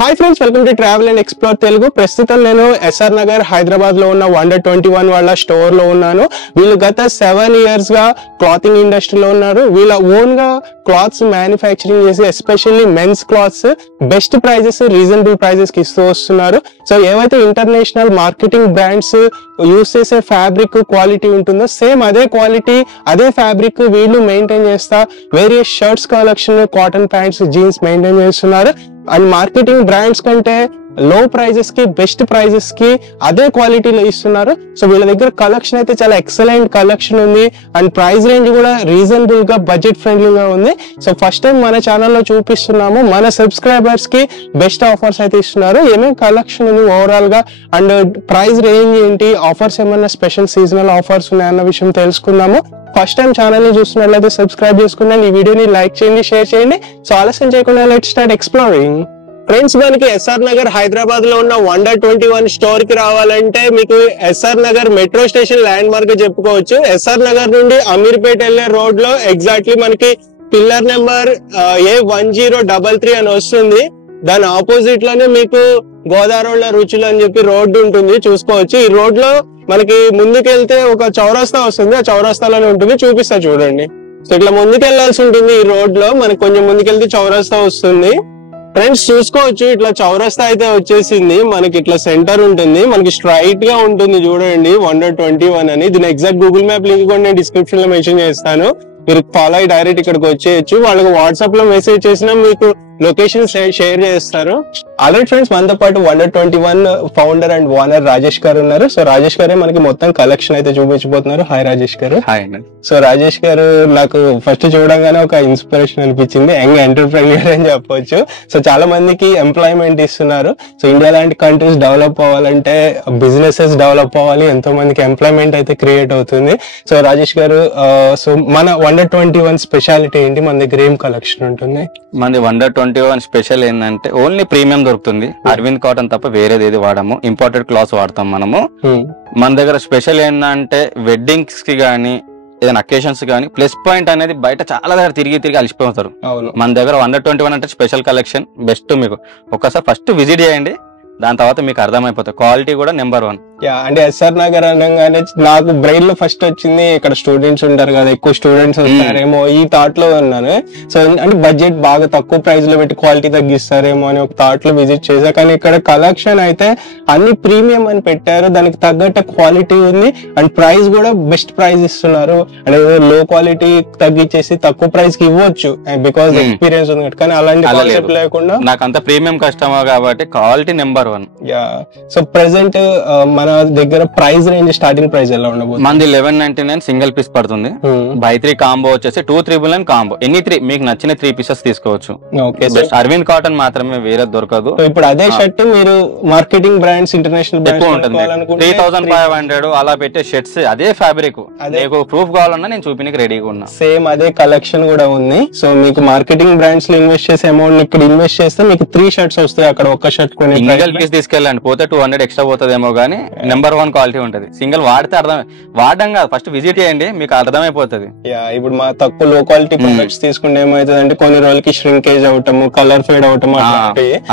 Hi friends, welcome to travel and explore Telugu. ప్రస్తుతం నేను SR Nagar Hyderabad లో ఉన్న వండర్ 21 వాళ్ళ స్టోర్ లో ఉన్నాను. వీళ్ళు గత 7 years గా క్లాతింగ్ ఇండస్ట్రీలో ఉన్నారు. వీళ్ళ ఓన్ గా క్లాత్స్ మ్యానుఫ్యాక్చరింగ్ చేసి especially men's clothes best prices, reasonable prices కి ఇస్తూ వస్తున్నారు. సో ఏవైతే ఇంటర్నేషనల్ మార్కెటింగ్ బ్రాండ్స్ యూస్ చేసే ఫ్యాబ్రిక్ క్వాలిటీ ఉంటుందో సేమ్ అదే క్వాలిటీ, అదే ఫ్యాబ్రిక్ వీళ్ళు మెయింటైన్ చేస్తా various shirts collection, cotton pants, jeans maintain చేస్తున్నారు. అండ్ మార్కెటింగ్ బ్రాండ్స్ కంటే లో ప్రైజెస్ కి, బెస్ట్ ప్రైజెస్ కి అదే క్వాలిటీలో ఇస్తున్నారు. సో వీళ్ళ దగ్గర కలెక్షన్ అయితే చాలా ఎక్సలెంట్ కలెక్షన్ ఉంది. అండ్ ప్రైస్ రేంజ్ కూడా రీజనబుల్ గా, బడ్జెట్ ఫ్రెండ్లీగా ఉంది. సో ఫస్ట్ టైం మన ఛానల్లో చూపిస్తున్నాము. మన సబ్స్క్రైబర్స్ కి బెస్ట్ ఆఫర్స్ అయితే ఇస్తున్నారు. ఏమేమి కలెక్షన్ ఉంది ఓవరాల్ గా, అండ్ ప్రైస్ రేంజ్ ఏంటి, ఆఫర్స్ ఏమన్నా స్పెషల్ సీజనల్ ఆఫర్స్ ఉన్నాయన్న విషయం తెలుసుకుందాము. ఫస్ట్ టైం ఛానల్ ని చూస్తున్నట్లయితే సబ్స్క్రైబ్ చేసుకున్నాను. ఈ వీడియోని లైక్ చేయండి, షేర్ చేయండి. సో ఆలస్యం చేయకుండా లెట్స్ స్టార్ట్ ఎక్స్ప్లోరింగ్. ఫ్రెండ్స్, మనకి ఎస్ఆర్ నగర్ హైదరాబాద్ లో ఉన్న వండర్ 21 స్టోర్ కి రావాలంటే మీకు SR Nagar metro station landmark చెప్పుకోవచ్చు. ఎస్ఆర్ నగర్ నుండి అమీర్పేట్ వెళ్లే రోడ్ లో ఎగ్జాక్ట్లీ మనకి పిల్లర్ నెంబర్ A1033 అని వస్తుంది. దాని ఆపోజిట్ లోనే మీకు గోదావరిలో రుచులు అని చెప్పి రోడ్డు ఉంటుంది, చూసుకోవచ్చు. ఈ రోడ్ లో మనకి ముందుకెళ్తే ఒక చౌరస్తా వస్తుంది. ఆ చౌరస్తాలోనే ఉంటుంది, చూపిస్తా చూడండి. సో ఇట్లా ముందుకెళ్లాల్సి ఉంటుంది. ఈ రోడ్ లో మనకి కొంచెం ముందుకెళ్తే చౌరస్తా వస్తుంది. ఫ్రెండ్స్ చూసుకోవచ్చు, ఇట్లా చౌరస్తా అయితే వచ్చేసింది. మనకి ఇట్లా సెంటర్ ఉంటుంది, మనకి స్ట్రైట్ గా ఉంటుంది. చూడండి వండర్ 21 అని. దీని ఎగ్జాక్ట్ గూగుల్ మ్యాప్ లింక్ కూడా నేను డిస్క్రిప్షన్ లో మెన్షన్ చేస్తాను. మీరు ఫాలో అయ్యి డైరెక్ట్ ఇక్కడికి వచ్చేయచ్చు. వాళ్ళకి వాట్సాప్ లో మెసేజ్ చేసినా మీకు లొకేషన్ షేర్ చేస్తారు. ఆల్రెడీ ఫ్రెండ్స్, మనతో పాటు wonder 21 founder and owner Rajesh గారు ఉన్నారు. సో రాజేష్ గారే మనకి మొత్తం కలెక్షన్ అయితే చూపించబోతున్నారు. హాయ్ రాజేష్ గారు. హాయ్ అండి. సో రాజేష్ గారు నాకు ఫస్ట్ చూడగానే ఒక ఇన్స్పిరేషన్ అనిపించింది. యంగ్ ఎంటర్ప్రెన్యూర్ అని చెప్పొచ్చు. సో చాలా మందికి ఎంప్లాయ్మెంట్ ఇస్తున్నారు. సో ఇండియా లాంటి కంట్రీస్ డెవలప్ అవ్వాలంటే బిజినెసెస్ డెవలప్ అవ్వాలి, ఎంతో మందికి ఎంప్లాయ్మెంట్ అయితే క్రియేట్ అవుతుంది. సో రాజేష్ గారు, సో మన వండర్ 21 స్పెషాలిటీ ఏంటి? మన దగ్గర ఏం కలెక్షన్ ఉంటుంది? మనది వండర్ 21 స్పెషల్ ఏంటంటే ఓన్లీ ప్రీమియం దొరుకుతుంది. అరవింద్ కాటన్ తప్ప వేరేది ఏది వాడము. ఇంపోర్టెడ్ క్లాత్స్ వాడతాం మనము. మన దగ్గర స్పెషల్ ఏంటంటే వెడ్డింగ్స్ కి గానీ, ఏదైనా అకేషన్స్ కానీ ప్లస్ పాయింట్ అనేది బయట చాలా దగ్గర తిరిగి అలసిపోతారు. మన దగ్గర వండర్ 21 అంటే స్పెషల్ కలెక్షన్ బెస్ట్. మీకు ఒక్కసారి ఫస్ట్ విజిట్ చేయండి, దాని తర్వాత మీకు అర్థమైపోతుంది. క్వాలిటీ కూడా నెంబర్ 1. అంటే ఎస్ఆర్ నగర్ అనగానే నాకు బ్రెయిన్ లో ఫస్ట్ వచ్చింది, ఇక్కడ స్టూడెంట్స్ ఉంటారు కదా, ఎక్కువ స్టూడెంట్స్ వస్తారేమో ఈ థాట్ లో ఉన్నాను. సో అంటే బడ్జెట్ బాగా తక్కువ ప్రైస్ లో పెట్టి క్వాలిటీ తగ్గిస్తారేమో అని ఒక థాట్ లో విజిట్ చేశా. కానీ ఇక్కడ కలెక్షన్ అయితే అన్ని ప్రీమియం అని పెట్టారు, దానికి తగ్గట్టు క్వాలిటీ ఉంది. అండ్ ప్రైస్ కూడా బెస్ట్ ప్రైస్ ఇస్తున్నారు. అంటే లో క్వాలిటీ తగ్గించేసి తక్కువ ప్రైస్ కి ఇవ్వచ్చు, బికాస్ ఎక్స్పీరియన్స్ ఉంది. కానీ అలాంటి కాన్సెప్ట్ లేకుండా నాకు అంత ప్రీమియం కస్టమర్ కాబట్టి క్వాలిటీ నెంబర్ 1. సో ప్రెసెంట్ మన దగ్గర ప్రైస్ రేంజ్, స్టార్టింగ్ ప్రైస్ ఎలా ఉండబోతుంది? మనది 1199 సింగిల్ పీస్ పడుతుంది. బై 3 కాంబో వచ్చేసి 2399 కాంబో. ఎనీ 3 మీకు నచ్చిన 3 పీసెస్ తీసుకోవచ్చు. అరవింద్ కాటన్ మాత్రమే, వేరే దొరకదు. ఇప్పుడు అదే షర్ట్ మీరు మార్కెటింగ్ బ్రాండ్స్, ఇంటర్నేషనల్ ఎక్కువ ఉంటుంది. 3500 అలా పెట్టే షర్ట్స్ అదే ఫ్యాబ్రిక్. మీకు ప్రూఫ్ కావాలన్నా నేను చూపినికి రెడీగా ఉన్నా. సేమ్ అదే కలెక్షన్ కూడా ఉంది. సో మీకు మార్కెటింగ్ బ్రాండ్స్ లో ఇన్వెస్ట్ చేసే అమౌంట్ ఇక్కడ ఇన్వెస్ట్ చేస్తే మీకు 3 షర్ట్స్ వస్తాయి. అక్కడ ఒక్క షర్ట్ కొని సింగిల్ పీస్ తీసుకెళ్ళండి, పోతే 200 ఎక్స్ట్రా పోతుందేమో, కానీ నెంబర్ 1 క్వాలిటీ ఉంటది. సింగిల్ వాడితే వాడడం కాదు, ఫస్ట్ విజిట్ చేయండి, మీకు అర్థమైపోతుంది. ఇప్పుడు మా తక్కువ లో క్వాలిటీ ప్రొడక్ట్స్ తీసుకుంటే ఏమవుతుంది అంటే కొన్ని రోజులకి ష్రింకేజ్ అవటము, కలర్ ఫేడ్ అవటం,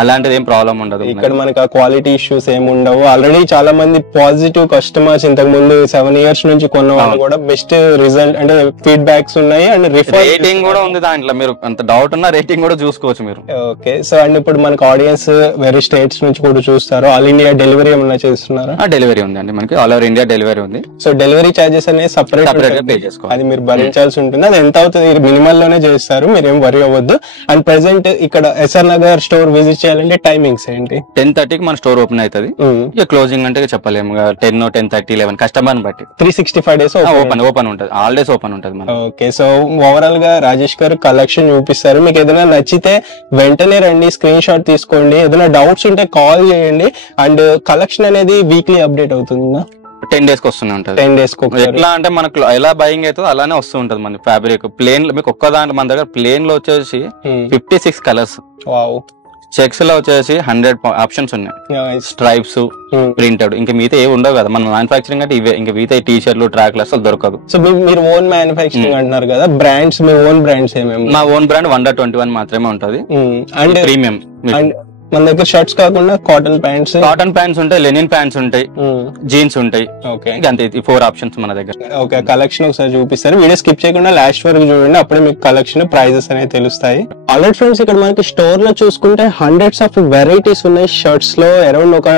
అలాంటిది ఏం ప్రాబ్లం ఉండదు. ఇక్కడ మనకి ఆ క్వాలిటీ ఇష్యూస్ ఏమి ఉండవు. ఆల్రెడీ చాలా మంది పాజిటివ్ కస్టమర్స్ ఇంతకు ముందు 7 years నుంచి కొన్న వాళ్ళు కూడా బెస్ట్ రిజల్ట్ అంటే ఫీడ్బ్యాక్స్ ఉన్నాయి. అండ్ రేటింగ్ కూడా ఉంది దాంట్లో, మీరు అంత డౌట్ ఉన్నా రేటింగ్ కూడా చూసుకోవచ్చు మీరు. ఓకే. సో అండ్ ఇప్పుడు మనకి ఆడియన్స్ వేరే స్టేట్స్ నుంచి కూడా చూస్తారు. ఆల్ ఇండియా డెలివరీ ఏమన్నా చేస్తున్నారా? డెలివరీ ఉంది అండి, మనకి ఆల్ ఓవర్ ఇండియా డెలివరీ ఉంది. సో డెలివరీ చార్జెస్ అనేది సపరేట్ పే చేసుకోవాలి, అది మీరు భరించాల్సి ఉంటుంది. అది ఎంత అవుతుంది? మినిమల్ లోనే చేస్తారు, మీరు ఏం వరి అవ్వద్దు. అండ్ ప్రెసెంట్ ఇక్కడ ఎస్ఆర్ నగర్ స్టోర్ విజిట్ చేయాలంటే టైమింగ్స్ ఏంటి? 10:30కి మన స్టోర్ ఓపెన్ అవుతుంది. ఇక క్లోజింగ్ అంటే చెప్పలేము, 10, 10:30, 11 కస్టమర్ బట్టి 365 days ఓపెన్ ఉంటుంది. ఆల్ డేస్ ఓపెన్ ఉంటుంది. ఓకే. సో ఓవరాల్ గా రాజేష్ గారు కలెక్షన్ చూపిస్తారు. మీకు ఏదైనా నచ్చితే వెంటనే రండి, స్క్రీన్ షాట్ తీసుకోండి. ఏదైనా డౌట్స్ ఉంటే కాల్ చేయండి. అండ్ కలెక్షన్ అనేది వీక్లీ అప్డేట్ అవుతుందా? 10 days కి వస్తూనే ఉంటుంది. 10 days కి ఎట్లా అంటే మనకు ఎలా బయింగ్ అవుతుందో అలానే వస్తూ ఉంటుంది. మన ఫ్యాబ్రిక్ ప్లేన్ మీకు ఒక్క దాంట్లో మన దగ్గర ప్లేన్ లో వచ్చేసి 56 కలర్స్, చెక్స్ లో వచ్చేసి 100 ఆప్షన్స్ ఉన్నాయి. స్ట్రైప్స్, ప్రింటెడ్, ఇంకా మిగతా ఏ ఉండవు కదా. మన మ్యానుఫాక్చరింగ్ అంటే ఇవే, ఇంకా మిగతా టీ షర్ట్లు, ట్రాక్లు అసలు దొరకదు. సో మీరు ఓన్ మ్యానుఫాక్చరింగ్ అంటున్నారు కదా, బ్రాండ్స్ మీ ఓన్ బ్రాండ్స్ ఏమేమి? మా ఓన్ బ్రాండ్ వండర్ 21 మాత్రమే ఉంటది. అండ్ ప్రీమియం మన దగ్గర షర్ట్స్ కాకుండా కాటన్ ప్యాంట్స్ ఉంటాయి, లెనిన్ ప్యాంట్స్ ఉంటాయి, జీన్స్ ఉంటాయి. ఓకే, అంతే, 4 ఆప్షన్స్ మన దగ్గర. ఓకే, కలెక్షన్ ఒకసారి చూపిస్తారు. వీడియో స్కిప్ చేయకుండా లాస్ట్ వరకు చూడండి, అప్పుడే మీకు కలెక్షన్ ప్రైజెస్ అనేవి తెలుస్తాయి. ఆల్రెడీ ఫ్రెండ్స్, ఇక్కడ మనకి స్టోర్ లో చూసుకుంటే హండ్రెడ్స్ ఆఫ్ వెరైటీస్ ఉన్నాయి. షర్ట్స్ లో అరౌండ్ ఒక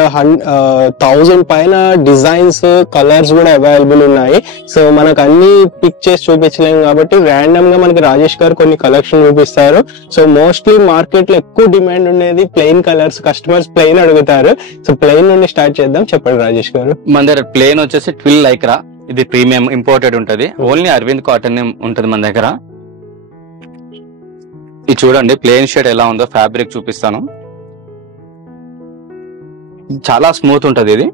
1000 పైన డిజైన్స్, కలర్స్ కూడా అవైలబుల్ ఉన్నాయి. సో మనకు అన్ని పిక్ చేసి చూపించలేము కాబట్టి ర్యాండమ్ గా మనకి రాజేష్ గారు కొన్ని కలెక్షన్ చూపిస్తారు. సో మోస్ట్లీ మార్కెట్ లో ఎక్కువ డిమాండ్ ఉండేది ప్లెయిన్ కలర్స్, కస్టమర్స్ ప్లెయిన్ అడుగుతారు. సో ప్లెయిన్ నుండి స్టార్ట్ చేద్దాం. చెప్పండి రాజేష్ గారు. మన దగ్గర ప్లెయిన్ వచ్చేసి ట్విల్ లైక్రా, ఇది ప్రీమియం ఇంపోర్టెడ్ ఉంటది. ఓన్లీ అరవింద్ కాటన్ ఉంటది మన దగ్గర. ఇది చూడండి ప్లెయిన్ షర్ట్ ఎలా ఉందో, ఫ్యాబ్రిక్ చూపిస్తాను. చాలా స్మూత్ ఉంటది. ఇది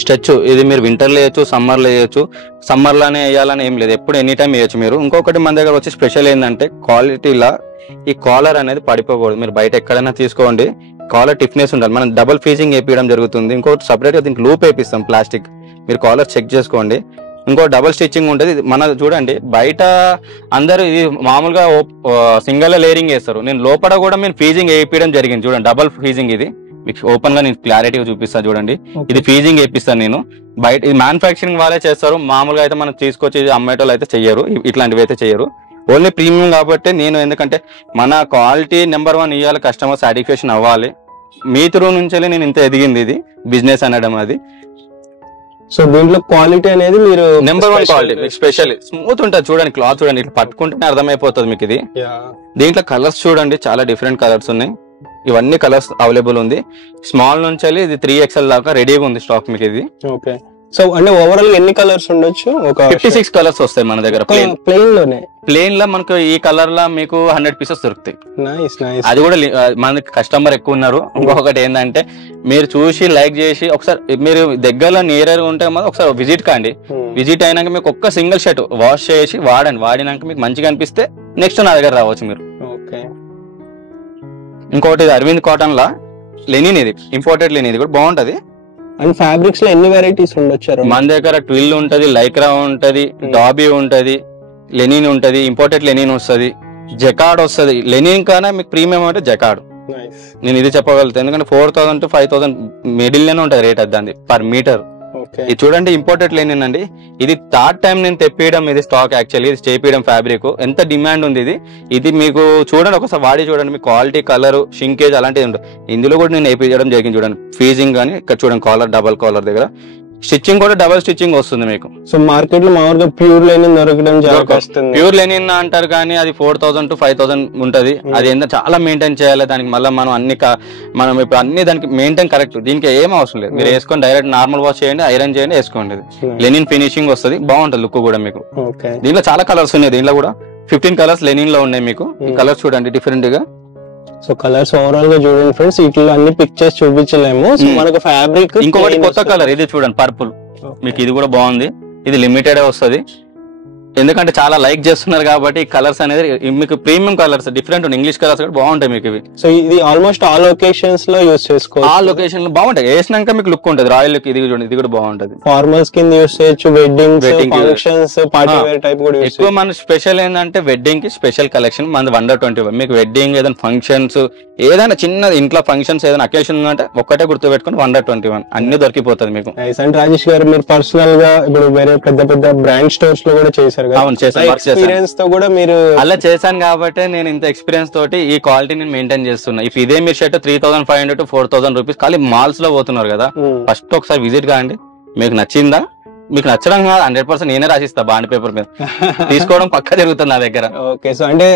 స్ట్రెచ్, ఇది మీరు వింటర్ లో వేయచ్చు, సమ్మర్ లో వేయచ్చు. సమ్మర్ లోనే వేయాలని ఏం లేదు, ఎప్పుడు ఎనీ టైం వేయచ్చు మీరు. ఇంకొకటి మన దగ్గర వచ్చి స్పెషల్ ఏంటంటే క్వాలిటీలా ఈ కాలర్ అనేది పడిపోకూడదు. మీరు బయట ఎక్కడైనా తీసుకోండి, కాలర్ టిఫ్నెస్ ఉండాలి. మనం డబుల్ ఫీజింగ్ వేయడం జరుగుతుంది. ఇంకోటి సపరేట్ గా దీనికి లూప్ వేపిస్తాం ప్లాస్టిక్, మీరు కాలర్ చెక్ చేసుకోండి. ఇంకో డబుల్ స్టిచ్చింగ్ ఉంటుంది. మన చూడండి బయట అందరూ ఇది మామూలుగా సింగిల్ లేరింగ్ వేస్తారు, నేను లోపల కూడా నేను ఫీజింగ్ వేయడం జరిగింది. చూడండి డబుల్ ఫీజింగ్, ఇది మీకు ఓపెన్ గా నేను క్లారిటీగా చూపిస్తాను. చూడండి ఇది ఫీజింగ్ వేపిస్తాను నేను. బయట ఇది మ్యానుఫాక్చరింగ్ వాళ్ళే చేస్తారు, మామూలుగా అయితే మనం తీసుకొచ్చి అమ్మేటోళ్ళు అయితే చెయ్యరు, ఇట్లాంటివి అయితే చెయ్యరు. ఓన్లీ ప్రీమియం కాబట్టి నేను, ఎందుకంటే మన క్వాలిటీ నెంబర్ 1 ఇవ్వాలి, కస్టమర్ సాటిస్ఫాక్షన్ అవ్వాలి. మీ త్రూ నుంచే నేను ఇంత ఎదిగింది, ఇది బిజినెస్ అనడం అది. సో దీంట్లో క్వాలిటీ అనేది మీరు నెంబర్ 1 క్వాలిటీ, స్పెషల్ స్మూత్ ఉంటుంది. చూడండి క్లాత్ చూడండి, ఇట్లా పట్టుకుంటేనే అర్థమైపోతుంది మీకు ఇది. దీంట్లో కలర్స్ చూడండి, చాలా డిఫరెంట్ కలర్స్ ఉన్నాయి. ఇవన్నీ కలర్స్ అవైలబుల్ ఉంది. స్మాల్ నుంచి ఇది 3XL దాకా రెడీగా ఉంది స్టాక్ మీకు ఇది. ఓకే, సో అంటే ఓవరాల్ ఎన్ని కలర్స్ ఉండొచ్చు? ఒక 56 కలర్స్ వస్తాయి మన దగ్గర. ప్లెయిన్ లో మనకు ఈ కలర్ లా మీకు 100 పీసెస్ దొరుకుతాయి. అది కూడా మనకి కస్టమర్ ఎక్కువ ఉన్నారు. ఇంకొకటి ఏంటంటే మీరు చూసి లైక్ చేసి ఒకసారి మీరు దగ్గరలో నియర్ ఉంటే మాత్రం ఒకసారి విజిట్ కాండి. విజిట్ అయినాక మీకు ఒక్క సింగిల్ షర్ట్ వాష్ చేసి వాడండి. వాడినాక మీకు మంచిగా అనిపిస్తే నెక్స్ట్ నా దగ్గర రావచ్చు మీరు. ఇంకోటి అరవింద్ కాటన్ లా లెనిన్, ఇది ఇంపోర్టెడ్ లెనిన్, ఇది కూడా బాగుంటది. అండ్ ఫ్యాబ్రిక్స్ లో ఎన్ని వెరైటీస్ ఉండొచ్చు మన దగ్గర? ట్విల్ ఉంటది, లైక్రా ఉంటది, డాబీ ఉంటది, లెనిన్ ఉంటది, ఇంపోర్టెడ్ లెనిన్ వస్తుంది, జకార్డ్ వస్తుంది. లెనిన్ కన్నా మీకు ప్రీమియం అంటే జకార్డ్. నేను ఇది చెప్పగలుగుతాను, ఎందుకంటే 4000 to 5000 మిడిల్ లోనే ఉంటది రేట్ అది పర్ మీటర్. ఇది చూడండి ఇంపోర్టెడ్ లెనిన్ అండి. ఇది థర్డ్ టైం నేను తెప్పియడం ఇది స్టాక్. యాక్చువల్లీ ఇది చేపియడం ఫ్యాబ్రిక్, ఎంత డిమాండ్ ఉంది ఇది. ఇది మీకు చూడండి ఒకసారి వాడి చూడండి, మీ క్వాలిటీ, కలర్, షింకేజ్ అలాంటిది ఉంటుంది. ఇందులో కూడా నేను వేయించడం జరిగింది. చూడండి ఫీజింగ్ కానీ ఇక్కడ చూడండి, కాలర్ డబల్ కాలర్ దగ్గర స్టిచ్చింగ్ కూడా డబల్ స్టిచ్చింగ్ వస్తుంది మీకు. సో మార్కెట్ లో మామూలుగా ప్యూర్ లెనిన్ దొరకడం ప్యూర్ లెనిన్ అంటారు కానీ అది 4000 to 5000 ఉంటది. అది ఎంత చాలా మెయింటైన్ చేయాలి దానికి. మళ్ళీ మనం మనం ఇప్పుడు అన్ని దానికి మెయింటైన్ కరెక్ట్. దీనికి ఏం అవసరం లేదు, మీరు వేసుకొని డైరెక్ట్ నార్మల్ వాష్ చేయండి, ఐరన్ చేయండి, వేసుకోండి. లెనిన్ ఫినిషింగ్ వస్తుంది, బాగుంటుంది లుక్ కూడా మీకు. దీంట్లో చాలా కలర్స్ ఉన్నాయి. దీంట్లో కూడా 15 కలర్స్ లెనిన్ లో ఉన్నాయి మీకు. ఈ కలర్స్ చూడండి డిఫరెంట్ గా. సో కలర్స్ ఓవరాల్ గా చూడండి ఫ్రెండ్స్, ఇట్లా అన్ని పిక్చర్స్ చూపించలేము. సో మనకు ఫ్యాబ్రిక్ ఇంకొకటి కొత్త కలర్ ఇది చూడండి, పర్పుల్. మీకు ఇది కూడా బాగుంది. ఇది లిమిటెడ్ వస్తుంది, ఎందుకంటే చాలా లైక్ చేస్తున్నారు కాబట్టి కలర్స్ అనేది మీకు premium colours, different English colours కూడా బాగుంటాయి మీకు ఇవి. సో ఇది ఆల్మోస్ట్ ఆల్ లొకేషన్స్ లో యూస్ చేసుకోవచ్చు. ఆల్ లొకేషన్ లో బాగుంటాయి, వేసినాక మీకు లుక్ ఉంటుంది, రాయల్ లుక్. ఇది చూడండి, ఇది కూడా బాగుంటది. ఫార్మల్స్ కింద యూస్ చేయొచ్చు, wedding functions, party wear type కూడా. ఎక్కువ మన స్పెషల్ ఏంటంటే వెడ్డింగ్ కి స్పెషల్ కలెక్షన్ మన Wonder21. మీకు వెడ్డింగ్ ఏదైనా ఫంక్షన్స్, ఏదైనా చిన్న ఇంట్లో ఫంక్షన్స్ ఏదైనా అకేషన్ ఉందంటే ఒక్కటే గుర్తు పెట్టుకుని Wonder21 అన్ని దొరికిపోతుంది మీకు. అండ్ రాజేష్ గారు, మీరు పర్సనల్ గా ఇప్పుడు వేరే పెద్ద పెద్ద బ్రాండ్ స్టోర్స్ లో కూడా చేశారు. అవును, చేశాను. ఎక్స్పీరియన్స్ తో కూడా మీరు అలా చేశాను కాబట్టి నేను ఇంత ఎక్స్పీరియన్స్ తోటి ఈ క్వాలిటీ నేను మెయింటైన్ చేస్తున్నా. ఇప్పుడు ఇదే మీరు షర్ట్ 3500 to 4000 రూపీస్ ఖాళీ మాల్స్ లో పోతున్నారు కదా. ఫస్ట్ ఒకసారి విజిట్ కాండి, మీకు నచ్చిందా? మీకు నచ్చడం కాదు, 100% నేనే రాసిస్తా బాండ్ పేపర్ మీద. తీసుకోవడం పక్క జరుగుతుంది నా దగ్గర. ఓకే, సో అంటే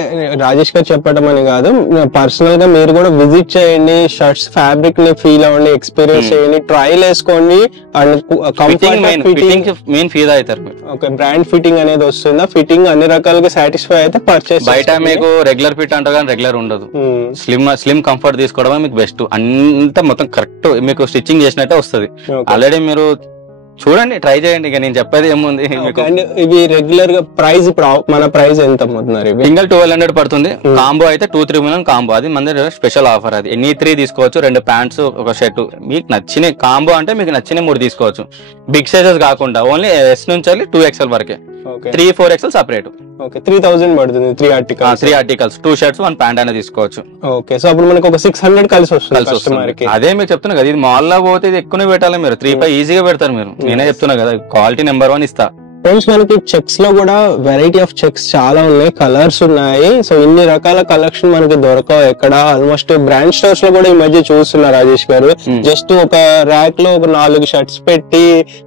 రాజేష్ గారు చెప్పడం అని కాదు, పర్సనల్ గా మీరు కూడా విజిట్ చేయండి, షర్ట్స్ ఫ్యాబ్రిక్ ని ఫీల్ అవ్వండి, ఎక్స్పీరియన్స్ చేయండి, ట్రైల్ వేసుకోండి. ఫిట్టింగ్ మెయిన్ ఫీల్ అవుతారు మీరు. ఓకే, బ్రాండ్ ఫిట్టింగ్ అనేది వస్తుందా? ఫిట్టింగ్ అన్ని రకాలుగా సాటిస్ఫై అయితే పర్చేస్. బయట మీకు రెగ్యులర్ ఫిట్ అంటారు కానీ రెగ్యులర్ ఉండదు. స్లిమ్ కంఫర్ట్ తీసుకోవడం మీకు బెస్ట్. అంతా మొత్తం కరెక్ట్ మీకు స్టిచ్చింగ్ చేసినట్టే వస్తుంది. ఆల్రెడీ మీరు చూడండి, ట్రై చేయండి. ఇక నేను చెప్పేది ఏముంది. ఇవి రెగ్యులర్ గా ప్రైస్ ఇప్పుడు మన ప్రైస్ ఎంత అమ్ముతున్నారు? సింగిల్ 1200 పడుతుంది. కాంబో అయితే 2-3 కాంబో. అది మన దగ్గర స్పెషల్ ఆఫర్. అది ఎనీ 3 తీసుకోవచ్చు, 2 ప్యాంట్స్, ఒక షర్ట్. మీకు నచ్చిన కాంబో అంటే మీకు నచ్చిన 3 తీసుకోవచ్చు. బిగ్ సైజెస్ కాకుండా ఓన్లీ S నుంచి 2XL వరకే. 3-4 XL సపరేట్. ఓకే 3000 పడుతుంది 3 ఆర్టికల్స్ 2 షర్ట్స్ 1 ప్యాంట్ అనేది తీసుకోవచ్చు. ఓకే సో అప్పుడు మనకు ఒక 600 కలిసి వస్తుంది కస్టమర్ కి. అదే మీరు చెప్తున్నా కదా, ఇది మాల్ లో పోతే ఇది ఎక్కువనే పెట్టాలి మీరు, 3-5 ఈజీగా పెడతారు మీరు. నేనే చెప్తున్నా కదా, క్వాలిటీ నెంబర్ 1 ఇస్తా. ఫ్రెండ్స్ మనకి చెక్స్ లో కూడా వెరైటీ ఆఫ్ చెక్స్ చాలా ఉన్నాయి, కలర్స్ ఉన్నాయి. సో ఇన్ని రకాల కలెక్షన్ మనకి దొరకవు ఎక్కడ. ఆల్మోస్ట్ బ్రాండ్ స్టోర్స్ లో కూడా ఈ మధ్య చూస్తున్నారు రాజేష్ గారు, జస్ట్ ఒక ర్యాక్ లో ఒక 4 షర్ట్స్ పెట్టి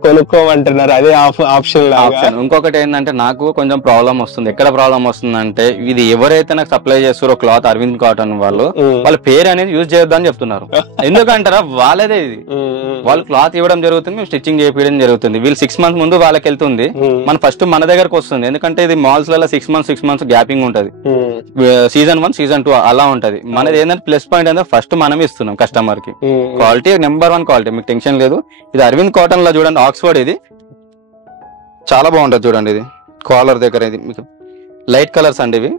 కొనుక్కోమంటున్నారు, అదే ఆప్షన్ లాగా. ఇంకొకటి ఏంటంటే నాకు కొంచెం ప్రాబ్లం వస్తుంది. ఎక్కడ ప్రాబ్లం వస్తుంది అంటే, ఇది ఎవరైతే నాకు సప్లై చేస్తారో క్లాత్ అరవింద్ కాటన్ వాళ్ళ పేరు అనేది యూజ్ చేయొద్దని చెప్తున్నారు. ఎందుకంటారా, వాళ్ళదే ఇది, వాళ్ళు క్లాత్ ఇవ్వడం జరుగుతుంది, మేము స్టిచ్చింగ్ చేయించడం జరుగుతుంది. వీళ్ళు 6 months ముందు వాళ్ళకి వెళ్తుంది, మన ఫస్ట్ మన దగ్గరకు వస్తుంది. ఎందుకంటే ఇది మాల్స్ లలో 6 months గ్యాపింగ్ ఉంటది, సీజన్ 1 సీజన్ 2 అలా ఉంటది. మనది ఏంటంటే ప్లస్ పాయింట్ ఏంటంటే ఫస్ట్ మనం ఇస్తున్నాం కస్టమర్ కి, క్వాలిటీ నెంబర్ 1 క్వాలిటీ, మీకు టెన్షన్ లేదు. ఇది అరవింద్ కాటన్ లో చూడండి, ఆక్స్ఫర్డ్, ఇది చాలా బాగుంటది చూడండి. ఇది కాలర్ దగ్గర ఇది మీకు లైట్ కలర్స్ అండి ఇవి.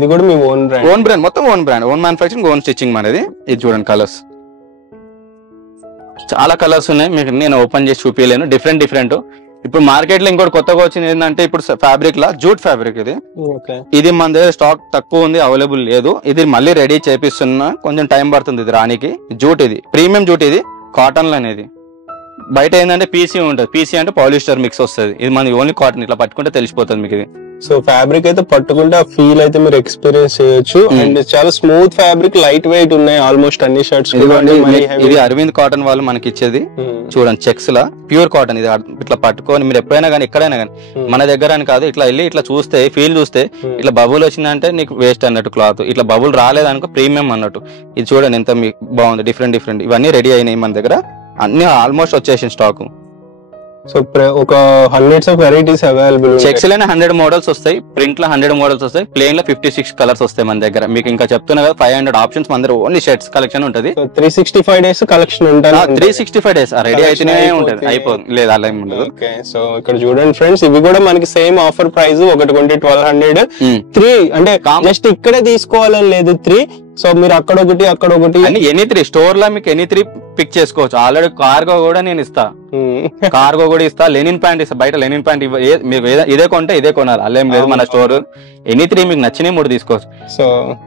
ఇది కూడా మీ ఓన్ బ్రాండ్, మొత్తం own brand, own manufacturing, own stitching మనది. ఇది చూడండి కలర్స్, చాలా కలర్స్ ఉన్నాయి, మీకు నేను ఓపెన్ చేసి చూపించలేను. డిఫరెంట్. ఇప్పుడు మార్కెట్ లో ఇంకోటి కొత్తగా వచ్చింది ఏంటంటే, ఇప్పుడు ఫ్యాబ్రిక్ లా జూట్ ఫ్యాబ్రిక్ ఇది మన దగ్గర స్టాక్ తక్కువ ఉంది, అవైలబుల్ లేదు. ఇది మళ్ళీ రెడీ చేపిస్తున్నా, కొంచెం టైం పడుతుంది ఇది రానికి. జూట్, ఇది ప్రీమియం జూట్, ఇది కాటన్ లో అనేది. బయట ఏంటంటే పీసీ ఉంటుంది, పీసీ అంటే పాలిస్టర్ మిక్స్ వస్తుంది, ఇది మనకి ఓన్లీ కాటన్. ఇట్లా పట్టుకుంటే తెలిసిపోతుంది మీకు ఇది. సో ఫ్యాబ్రిక్ అయితే పట్టుకుంటే ఆ ఫీల్ అయితే మీరు ఎక్స్పీరియన్స్ చేయొచ్చు. అండ్ చాలా స్మూత్ ఫ్యాబ్రిక్, లైట్ వెయిట్ ఉన్నాయి ఆల్మోస్ట్ అన్ని షర్ట్స్. ఇది అరవింద్ కాటన్ వాళ్ళు మనకి ఇచ్చేది చూడండి, చెక్స్ లా ప్యూర్ కాటన్. ఇది ఇట్లా పట్టుకొని మీరు ఎప్పుడైనా కానీ ఎక్కడైనా కానీ, మన దగ్గర అని కాదు, ఇట్లా వెళ్ళి ఇట్లా చూస్తే, ఫీల్ చూస్తే, ఇట్లా బబుల్ వచ్చిందంటే నీకు వేస్ట్ అన్నట్టు క్లాత్. ఇట్లా బబుల్ రాలేదనుకో ప్రీమియం అన్నట్టు. ఇది చూడండి ఎంత మీకు బాగుంది, డిఫరెంట్. ఇవన్నీ రెడీ అయినాయి మన దగ్గర, అన్ని ఆల్మోస్ట్ వచ్చేసిన స్టాక్. సో ఒక 100s of varieties available. Checks లోనే 100 మోడల్స్ వస్తాయి, ప్రింట్ లో 100 మోడల్స్ వస్తాయి, ప్లేన్ లో 56 కలర్స్ వస్తాయి మన దగ్గర. మీకు ఇంకా చెప్తున్నా కదా, 500 ఆప్షన్స్ మన దగ్గర ఓన్లీ షర్ట్స్ కలెక్షన్ ఉంటది. 365 days కలెక్షన్ ఉంటుంది. 365 days రెడీ అయితేనే ఉంటది, అయిపోతుంది, లేదు అలా ఏమి ఉండదు. సో ఇక్కడ చూడండి ఫ్రెండ్స్, ఇవి కూడా మనకి సేమ్ ఆఫర్ ప్రైస్, ఒకటి కొంటే 1200. 3 అంటే జస్ట్ ఇక్కడే తీసుకోవాలని లేదు, 3. సో మీరు అక్కడ ఒకటి ఎనీ 3 స్టోర్ లో మీకు ఎనీ 3 పిక్ చేసుకోవచ్చు. ఆల్రెడీ కార్గో కూడా నేను ఇస్తా, కార్గో కూడా ఇస్తా, లెనిన్ ప్యాంట్ ఇస్తా. బయట లెనిన్ ప్యాంట్ మీకు ఇదే కొంటే ఇదే కొనాలి, అలా ఏం లేదు. మన స్టోర్ ఎనీ 3 మీకు నచ్చిన 3 తీసుకోవచ్చు. సో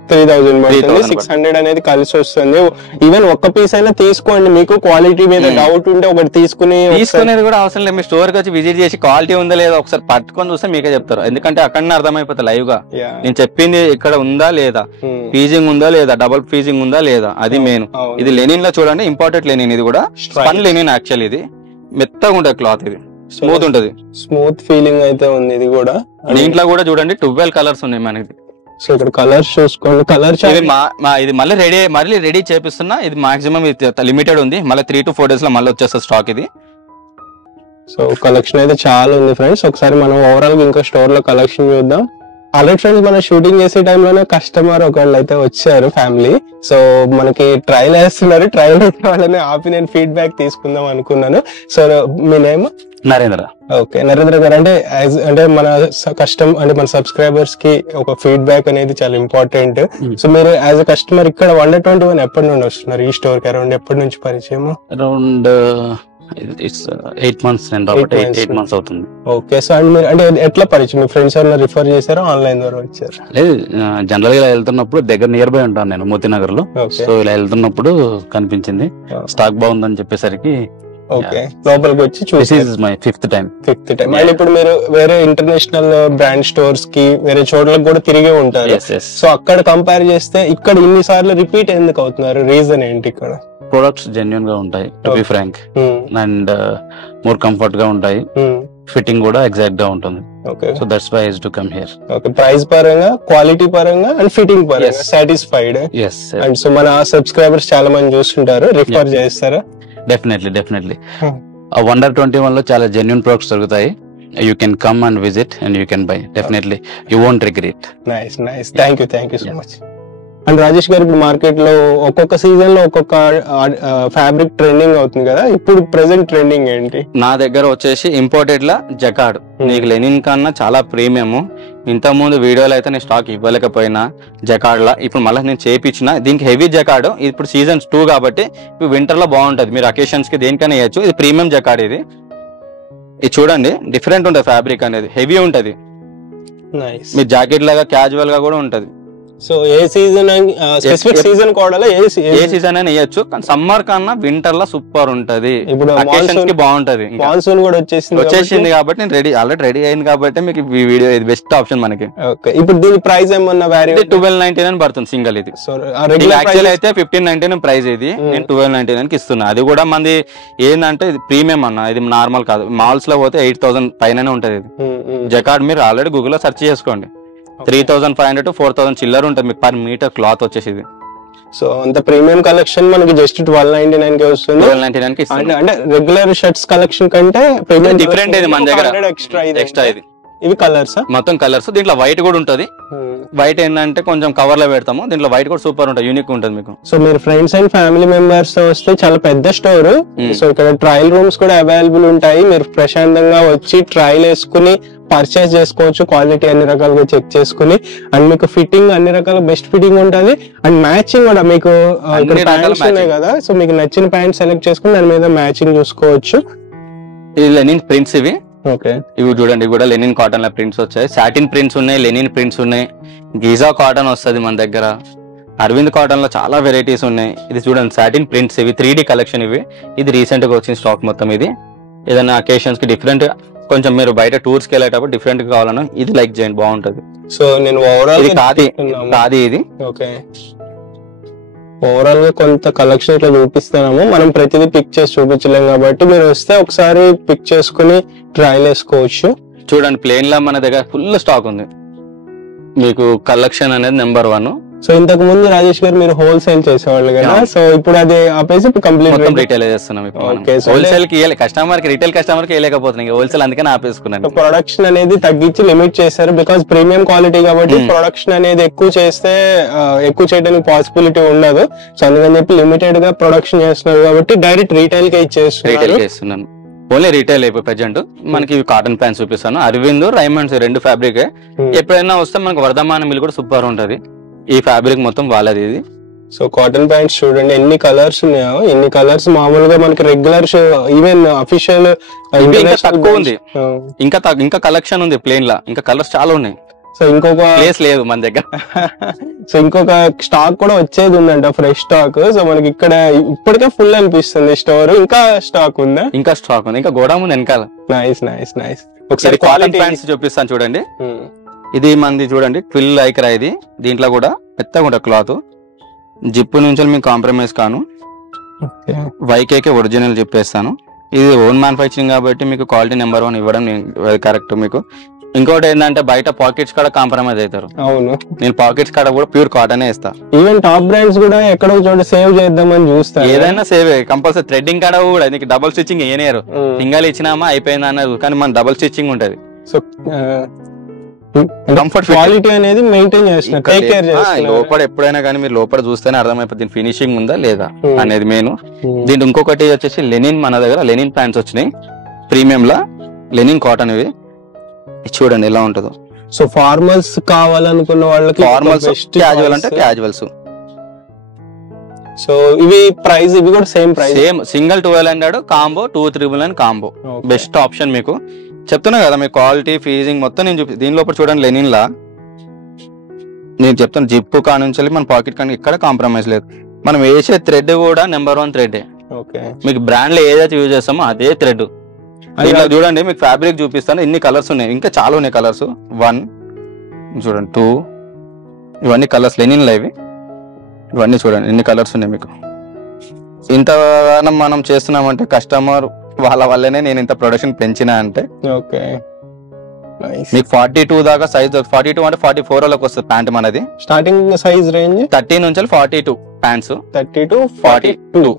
3600 అనేది కలిసి వస్తుంది. ఈవెన్ ఒక్క పీస్ అయినా తీసుకోండి, మీకు క్వాలిటీ మీద డౌట్ ఉంటే ఒకటి తీసుకునేది కూడా అవసరం లేదు. మీ స్టోర్ కి వచ్చి విజిట్ చేసి క్వాలిటీ ఉందా లేదా ఒకసారి పట్టుకొని చూస్తే మీకే చెప్తారు. ఎందుకంటే అక్కడనే అర్థమైపోతుంది లైవ్ గా, నేను చెప్పింది ఇక్కడ ఉందా లేదా, ఫీజింగ్ ఉందా లేదా, డబుల్ ఫీజింగ్ ఉందా లేదా, అది మెయిన్. ఇది లెనిన్ లో చూడండి, ఇంపార్టెంట్ లెనిన్. ఇది కూడా స్పన్ లెనిన్ యాక్చువల్, ఇది మెత్తగా ఉంటది క్లాత్, ఇది స్మూత్ ఉంటది, స్మూత్ ఫీలింగ్ అయితే ఉంది. ఇది కూడా దీంట్లో కూడా చూడండి 12 కలర్స్ ఉన్నాయి మనకి. సో ఇక్కడ కలర్స్ చూసుకోండి, ఇది మళ్ళీ రెడీ చేపిస్తున్నా. ఇది మాక్సిమం లిమిటెడ్ ఉంది, మళ్ళీ 3 to 4 days లో మళ్ళీ వచ్చేస్తుంది స్టాక్ ఇది. సో కలెక్షన్ అయితే చాలా ఉంది ఫ్రెండ్స్. ఒకసారి మనం ఓవరాల్ గా ఇంకా స్టోర్ లో కలెక్షన్ చూద్దాం. ఆల్రెడీ ఫ్రెండ్స్ మనం షూటింగ్ చేసే టైంలోనే కస్టమర్ ఒకళ్ళు అయితే వచ్చారు, ఫ్యామిలీ. సో మనకి ట్రయల్ వేస్తున్నారు, ట్రయల్ అయితే వాళ్ళని ఆపి నేను ఫీడ్బ్యాక్ తీసుకుందాం అనుకున్నాను. సో మీ నేమ్? నరేంద్ర. ఓకే నరేంద్ర గారు, అంటే మన మన సబ్స్క్రైబర్స్ కి ఒక ఫీడ్బ్యాక్ అనేది చాలా ఇంపార్టెంట్. సో మీరు యాజ్ అ కస్టమర్ ఇక్కడ 121 ఎప్పటి నుండి వస్తున్నారు ఈ స్టోర్ కి? అరౌండ్ ఎప్పటి నుంచి పరిచయం? అరౌండ్ 8 months అండ్ 8 months అవుతుంది. ఓకే. సో అండ్ మీరు అంటే ఎట్లా పరిచయం? మీ ఫ్రెండ్స్ ఎవరైనా రిఫర్ చేశారా, ఆన్లైన్ ద్వారా వచ్చారు? లేదు, జనరల్ గా ఇలా వెళ్తున్నప్పుడు దగ్గర నియర్ బై ఉంటాను నేను, మోతీనగర్ లో. సో ఇలా వెళ్తున్నప్పుడు కనిపించింది, స్టాక్ బాగుందని చెప్పేసరికి ఓకే లోపలికి వచ్చి చూసి. My fifth time. అండ్ ఇప్పుడు మీరు వేరే ఇంటర్నేషనల్ బ్రాండ్ స్టోర్స్ కి వేరే చోట్లకు కూడా తిరిగే ఉంటారు. సో అక్కడ కంపేర్ చేస్తే ఇక్కడ ఇన్ని సార్లు రిపీట్ ఎందుకు అవుతున్నారు? రీజన్ ఏంటి? ఇక్కడ ప్రొడక్ట్స్ జెన్యూన్ గా ఉంటాయి, to be frank, and more comfort గా ఉంటాయి, ఫిట్టింగ్ కూడా ఎగ్జాక్ట్ గా ఉంటుంది. So that's why I to come here. Okay, price పరంగా, క్వాలిటీ పరంగా అండ్ ఫిట్టింగ్ పరంగా సాటిస్ఫైడ్. అండ్ సో మన సబ్స్క్రైబర్స్ చాలా మంది చూస్తుంటారు, రిఫర్ చేస్తారా? డెఫినెట్లీ. 121 లో చాలా జెన్యూన్ ప్రొడక్ట్స్ దొరుకుతాయి. You can come and visit and you can buy. Definitely, you won't regret. Nice. Thank you so much. And Rajesh గారు, ఇప్పుడు మార్కెట్ లో ఒక్కొక్క సీజన్ లో ఒక్కొక్క ఫ్యాబ్రిక్ ట్రెండింగ్ అవుతుంది కదా, ఇప్పుడు ప్రెసెంట్ ట్రెండింగ్ ఏంటి? నా దగ్గర వచ్చేసి ఇంపోర్టెడ్ లా జకార్డ్, నీకు లెనిన్ కన్నా చాలా ప్రీమియం. ఇంత ముందు వీడియోలో అయితే నేను స్టాక్ ఇవ్వలేకపోయినా జకార్డ్ లా, ఇప్పుడు మళ్ళీ నేను చేయించిన. దీనికి హెవీ జకార్డ్, ఇప్పుడు సీజన్ 2 కాబట్టి ఇప్పుడు వింటర్ లో బాగుంటది, మీరు అకేషన్స్ కి దేనికైనా వేయచ్చు. ఇది ప్రీమియం జకార్డ్. ఇది ఇది చూడండి డిఫరెంట్ ఉంటది ఫ్యాబ్రిక్ అనేది, హెవీ ఉంటది, నైస్. మీ జాకెట్ లాగా క్యాజువల్ గా కూడా ఉంటది. సో ఏ సీజన్ స్పెసిఫిక్ సీజన్ కూడా ఏ సీజన్ అయినా వేయచ్చు, కానీ సమ్మర్ కన్నా వింటర్ లో సూపర్ ఉంటది. ఇప్పుడు అకేషన్స్ కి బాగుంటది. మాన్సూన్ కూడా వచ్చేసింది కాబట్టి నేను ఆల్రెడీ రెడీ అయింది కాబట్టి మీకు ఈ వీడియో ఇది బెస్ట్ ఆప్షన్ మనకి. ఓకే, ఇప్పుడు దీని ప్రైస్ ఏమన్నా వ్యారీ 1299 పడుతుంది సింగల్. ఇది యాక్చువల్ అయితే 1599 ప్రైస్, ఇది నేను 1299 కి ఇస్తున్నా. అది కూడా మంది ఏంటంటే ఇది ప్రీమియం అన్న, ఇది నార్మల్ కాదు. మాల్స్ లో పోతే 8000 పైననే ఉంటది. ఇది జకార్డ్ మీరు ఆల్రెడీ గూగుల్ లో సెర్చ్ చేసుకోండి, 3500 to 4000 చిల్లర ఉంటుంది మీకు పర్ మీటర్ క్లాత్ వచ్చేసి. సో అంత ప్రీమియం కలెక్షన్ మనకి జస్ట్ 1299 కి వస్తుంది. 1299 కి ఇస్తుంది. అంటే రెగ్యులర్ షర్ట్స్ కలెక్షన్ కంటే ప్రీమియం డిఫరెంట్ ఇది మన దగ్గర ఎక్స్ట్రా. ఇది ఇవి కలర్స్ మొత్తం కలర్స్. దీంట్లో వైట్ కూడా ఉంటది. వైట్ ఏంటంటే కొంచెం కవర్ లో పెడతాము, దీంట్లో వైట్ కూడా సూపర్ ఉంటుంది, యూనిక్ ఉంటుంది మీకు. సో మీరు ఫ్రెండ్స్ అండ్ ఫ్యామిలీ మెంబర్స్ తో వస్తే చాలా పెద్ద స్టోర్. సో ఇక్కడ ట్రయల్ రూమ్స్ కూడా అవైలబుల్ ఉంటాయి. మీరు ప్రశాంతంగా వచ్చి ట్రయల్ వేసుకుని పర్చేస్ చేసుకోవచ్చు, క్వాలిటీ అన్ని రకాలుగా చెక్ చేసుకుని. అండ్ మీకు ఫిట్టింగ్ అన్ని రకాల బెస్ట్ ఫిట్టింగ్ ఉంటుంది. అండ్ మ్యాచింగ్ కూడా మీకు ప్యాంట్స్ ఉన్నాయి కదా, సో మీకు నచ్చిన ప్యాంట్ సెలెక్ట్ చేసుకుని దాని మీద మ్యాచింగ్ చూసుకోవచ్చు. ఇది లెనిన్ ప్రింట్స్ ఇవి. ఓకే, ఇవి చూడండి, ఇవి కూడా లెనిన్ కాటన్ లో ప్రింట్స్ వచ్చాయి. సాటిన్ ప్రింట్స్ ఉన్నాయి, లెనిన్ ప్రింట్స్ ఉన్నాయి, గీజా కాటన్ వస్తుంది మన దగ్గర. అరవింద్ కాటన్ లో చాలా వెరైటీస్ ఉన్నాయి. ఇది చూడండి సాటిన్ ప్రింట్స్, ఇవి 3D కలెక్షన్. ఇవి ఇది రీసెంట్ గా వచ్చిన స్టాక్ మొత్తం. ఇది ఏదైనా అకేషన్స్ కి డిఫరెంట్, కొంచెం మీరు బయట టూర్స్ కి వెళ్ళేటప్పుడు డిఫరెంట్ గా కావాలన్నా ఇది లైక్ చేయండి, బాగుంటది. సో నేను ఓవరాల్ ఇది కాది ఇది. ఓకే, ఓవరాల్ గా కొంత కలెక్షన్ ఇట్లా చూపిస్తున్నాము. మనం ప్రతిదీ పిక్ చేసి చూపించలేం కాబట్టి మీరు వస్తే ఒకసారి పిక్ చేసుకుని ట్రయల్ వేసుకోవచ్చు. చూడండి ప్లేన్ లా మన దగ్గర ఫుల్ స్టాక్ ఉంది. మీకు కలెక్షన్ అనేది నెంబర్ 1. సో ఇంతకు ముందు రాజేష్ గారు మీరు హోల్సేల్ చేసేవాళ్ళు కదా, సో ఇప్పుడు అది ఆపేసి కంప్లీట్ రిటైల్ చేస్తున్నాం. హోల్సేల్ కి కస్టమర్ కి, రిటైల్ కస్టమర్ కి వెళ్ళకపోతున్నాయి, హోల్సేల్ అందుకని ఆపేసుకున్నాను. ప్రొడక్షన్ అనేది తగ్గించి లిమిట్ చేశారు, బికాస్ ప్రీమియం క్వాలిటీ కాబట్టి ప్రొడక్షన్ అనేది ఎక్కువ చేస్తే ఎక్కువ చేయడానికి పాసిబిలిటీ ఉండదు. సో అందుకని చెప్పి లిమిటెడ్ గా ప్రొడక్షన్ చేస్తున్నారు కాబట్టి డైరెక్ట్ రీటైల్ కి ఇచ్చేస్తున్నాను. ఓన్లీ రీటైల్ అయిపోయి ప్రెజెంట్ మనకి కాటన్ ప్యాంట్స్ చూపిస్తాను. Arvind, Raymonds 2 fabric. ఎప్పుడైనా వస్తే మనకు వర్ధమాన మిల్ కూడా సూపర్ ఉంటది. ఈ ఫ్యాబ్రిక్ మొత్తం వాళ్ళది ఇది. సో కాటన్ ప్యాంట్స్ చూడండి ఎన్ని కలర్స్ ఉన్నాయో. ఎన్ని కలర్స్ మామూలుగా మనకి రెగ్యులర్ ఈవెన్ అఫీషియల్ తక్కువ ఉంది, ఇంకా కలెక్షన్ ఉంది ప్లేన్ లా, ఇంకా కలర్స్ చాలా ఉన్నాయి. సో ఇంకొక ప్లేస్ లేదు మన దగ్గర. సో ఇంకొక స్టాక్ కూడా వచ్చేది ఉందంట, ఫ్రెష్ స్టాక్. సో మనకి ఇక్కడ ఇప్పటికే ఫుల్ అనిపిస్తుంది స్టోర్. ఇంకా స్టాక్ ఉందా? ఇంకా స్టాక్ ఉంది, ఇంకా గోడౌన్ ఉంది వెనకాల. Nice nice nice. ఒకసారి కాటన్ ప్యాంట్స్ చూపిస్తాను చూడండి. ఇది మంది చూడండి క్విల్ లైక్రా. ఇది దీంట్లో కూడా మెత్తగా ఉంటుంది క్లాత్. జిప్పు నుంచి మీకు కాంప్రమైజ్ కాను. వైకేకే ఒరిజినల్ చెప్పేస్తాను. ఇది ఓన్ మ్యానుఫ్యాక్చరింగ్ కాబట్టి మీకు క్వాలిటీ నెంబర్ 1 ఇవ్వడం కరెక్ట్ మీకు. ఇంకోటి ఏంటంటే బయట పాకెట్స్ కూడా కాంప్రమైజ్ అవుతారు. అవును, నేను పాకెట్స్ కాడ కూడా ప్యూర్ కాటన్ ఇస్తా. ఈవెన్ టాప్ బ్రాండ్స్ కూడా ఎక్కడో చోట సేవ్ చేద్దామని చూస్తా. ఏదైనా సేవ్ కంపల్సరీ. థ్రెడ్డింగ్ కాడ కూడా నీకు డబుల్ స్టిచ్చింగ్ ఏనేరు, సింగల్ ఇచ్చినామా అయిపోయింది అన్నారు, కానీ మన డబుల్ స్టిచ్చింగ్ ఉంటది. సో కంఫర్ట్ క్వాలిటీ అనేది మెయింటైన్ చేస్తున్నారు, టేక్ కేర్ చేస్తున్నారు. లోపల ఎప్పుడైనా కానీ మీరు లోపల చూస్తేనే అర్థమైపోతుంది ఫినిషింగ్ ఉందా లేదా అనేది మెయిన్. దీంట్లో ఇంకొకటి వచ్చేసి లెనిన్, మన దగ్గర లెనిన్ ప్యాంట్స్ వచ్చినాయి ప్రీమియం లా, లెనిన్ కాటన్. ఇవి చూడండి ఎలా ఉంటుందో. సో ఫార్మల్స్ కావాలనుకున్న వాళ్ళకి ఫార్మల్స్, క్యాజువల్ అంటే క్యాజువల్స్. సో ఇవి ప్రైస్, ఇవి కూడా same price, same single 1200, combo 2399 combo. Best option మీకు చెప్తున్నా కదా. మీ క్వాలిటీ ఫీజింగ్ మొత్తం నేను చూపి. దీని లోపల చూడండి లెనిన్ లా నేను చెప్తాను. జిప్పు కానుంచి మన పాకెట్ కానీ ఇక్కడ కాంప్రమైజ్ లేదు. మనం వేసే థ్రెడ్ కూడా నెంబర్ 1 థ్రెడ్. మీకు బ్రాండ్ లో ఏదైతే యూజ్ చేస్తామో అదే థ్రెడ్. ఇలా చూడండి మీకు ఫ్యాబ్రిక్ చూపిస్తాను. ఇన్ని కలర్స్ ఉన్నాయి, ఇంకా చాలా ఉన్నాయి కలర్స్. 1 చూడండి, 2 ఇవన్నీ కలర్స్ లెనిన్ లా. ఇవన్నీ చూడండి ఎన్ని కలర్స్ ఉన్నాయి మీకు. ఇంతగానం మనం చేస్తున్నామంటే కస్టమర్ వాళ్ళ వల్లనే నేను ఇంత ప్రొడక్షన్ పెంచినా అంటే. ఓకే, మీకు 42 దాకా సైజ్. 42 అంటే 44 వాళ్ళకి వస్తుంది ప్యాంట్ మనది. స్టార్టింగ్ సైజ్ రేంజ్ 30 నుంచి 42 ప్యాంట్స్. 30 to 42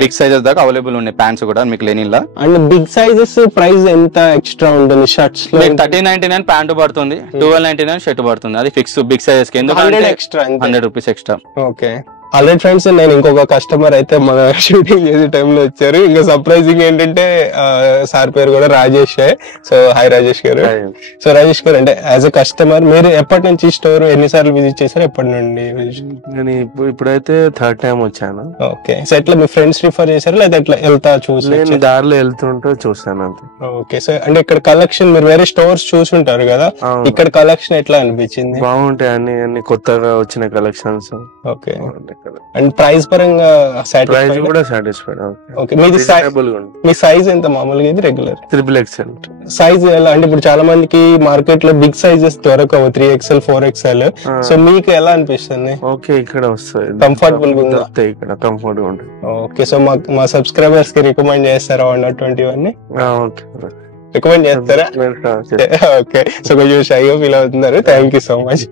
బిగ్ సైజెస్ దాకా అవైలబుల్ ఉన్నాయి ప్యాంట్స్ కూడా మీకు లెనిన్ లా. అండ్ బిగ్ సైజెస్ ప్రైస్ ఎంత ఎక్స్ట్రా ఉంటుంది షర్ట్స్ లో? 1399 ప్యాంట్ పడుతుంది, 1299 షర్ట్ పడుతుంది. అది ఫిక్స్ బిగ్ సైజెస్ కి. ఎందుకంటే 100 extra, 100 rupees extra. Okay, already friends నేను ఇంకొక కస్టమర్ అయితే మన షూటింగ్ చేసే టైంలో వచ్చారు. ఇంకా సర్ప్రైజింగ్ ఏంటంటే సార్ పేరు కూడా రాజేష్. సో హాయ్ రాజేష్ గారు. సో రాజేష్ గారు అంటే యాజ్ ఎ కస్టమర్ మీరు ఎప్పటి నుంచి స్టోర్ ఎన్నిసార్లు విజిట్ చేశారు, ఎప్పటి నుండి? నేను ఇప్పుడైతే థర్డ్ టైం వచ్చాను. ఓకే. సో ఎట్లా మీ ఫ్రెండ్స్ రిఫర్ చేశారు లేదా ఎట్లా వెళ్తా చూసి? నేను దారిలో వెళ్తుంటే చూసాను అంతే. ఓకే. సో అంటే ఇక్కడ కలెక్షన్ మీరు వేరే స్టోర్స్ చూసి ఉంటారు కదా, ఇక్కడ కలెక్షన్ ఎట్లా అనిపించింది? బాగుంటాయి అన్ని కొత్తగా వచ్చిన కలెక్షన్స్. ఓకే. అండ్ ప్రైస్ పరంగా ప్రైస్ కూడా సాటిస్ఫైడ్. ఓకే. మీ సైజ్ ఎంత మామూలుగా? ఇది రెగ్యులర్ XXL సైజ్ ఎలా అంటే ఇప్పుడు చాలా మందికి మార్కెట్ లో బిగ్ సైజెస్ దొరకవు, 3XL 4XL. సో మీకు ఎలా అనిపిస్తుంది? ఓకే, ఇక్కడ వస్తాయి, కంఫర్టబుల్ గా ఉందా? ఇక్కడ కంఫర్ట్ గా ఉంటుంది. ఓకే. సో మా సబ్స్క్రైబర్స్ కి రికమెండ్ చేస్తారా 121 ని? ఓకే, రికమెండ్ చేస్తారా? ఓకే. సో కొంచెం షైగా ఫీల్ అవుతున్నారు. Thank you so much.